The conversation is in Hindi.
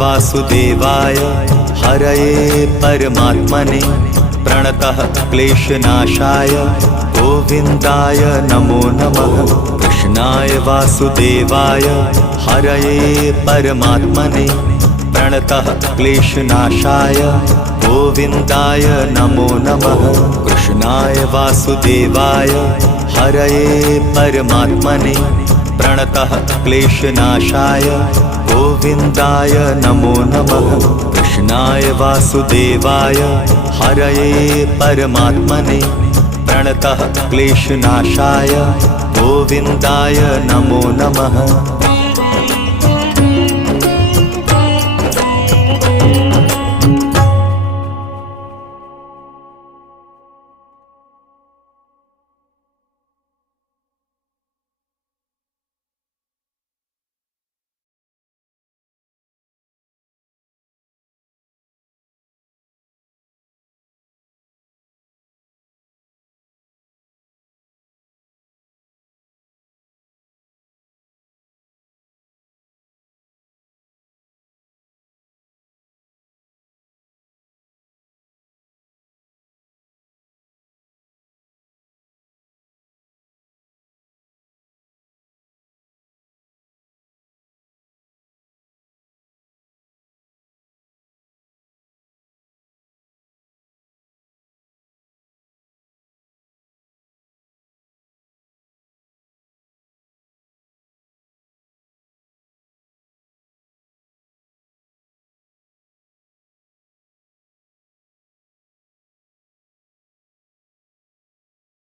वासुदेवाय हरये परमात्मने प्रणतः क्लेशनाशाय गोविन्दाय नमो नमः। कृष्णाय वासुदेवाय हरये परमात्मने प्रणतः क्लेशनाशाय गोविन्दाय नमो नमः। कृष्णाय वासुदेवाय हरये परमात्मने प्रणतः क्लेशनाशाय गोविन्दाय नमो नमः। कृष्णाय वासुदेवाय हरये परमात्मने प्रणतः क्लेशनाशाय गोविन्दाय नमो नमः।